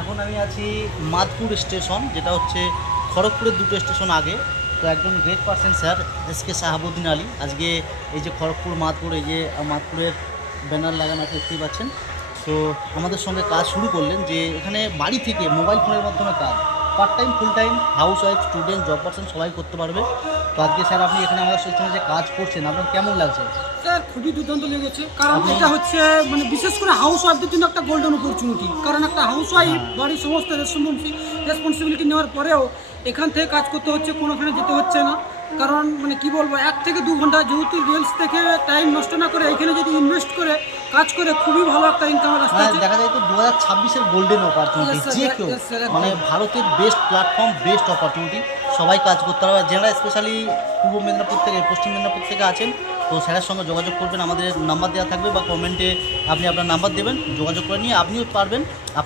এখন আমি আছি মাদপুর স্টেশন, যেটা হচ্ছে খড়গপুরের দুটো স্টেশন আগে। তো একজন great person sir SK Shahabuddin Ali আজকে এই যে খড়গপুর মাদপুর, এই যে মাদপুরের ব্যানার লাগানো আছে দেখতেই পাচ্ছেন। তো আমাদের সঙ্গে কাজ শুরু করলেন, যে এখানে বাড়ি থেকে মোবাইল ফোনের মাধ্যমে কাজ, part time, full time, house wife, student, job person সবাই করতে পারবে। তো আজকে স্যার আপনি এখানে আমাদের সিস্টেমে যে কাজ করছেন, আপনার কেমন লাগছে? স্যার খুবই দুর্দান্ত লেগেছে, কারণ এটা হচ্ছে মানে বিশেষ করে হাউস ওয়াইফদের জন্য একটা গোল্ডেন অপরচুনিটি। কারণ একটা হাউস ওয়াইফ বাড়ির সমস্ত রেসপন্সিবিলিটি নেওয়ার পরেও এখান থেকে কাজ করতে হচ্ছে, কোনোখানে যেতে হচ্ছে না। কারণ মানে কি বলবো, 1 থেকে 2 ঘন্টা যেহেতু রিলস থেকে টাইম নষ্ট না করে এখানে যদি ইনভেস্ট করে কাজ করে খুবই ভালো একটা ইনকামের রাস্তা মানে আছে। দেখা যায় তো 2026-এর গোল্ডেন অপরচুনিটি, Yes, sir. যে কেউ Yes, sir, একদম। মানে ভারতের বেস্ট প্ল্যাটফর্ম, বেস্ট অপরচুনিটি, সবাই কাজ করতে পারবে। যারা স্পেশালি পূর্ব মেদিনীপুর থেকে, পশ্চিম মেদিনীপুর থেকে আছেন, তো স্যারের সঙ্গে যোগাযোগ করবেন, আমাদের নাম্বার দেওয়া থাকবে বা কমেন্টে আপনি আপনার নাম্বার দেবেন, যোগাযোগ করে নিয়ে আপনিও পারবেন।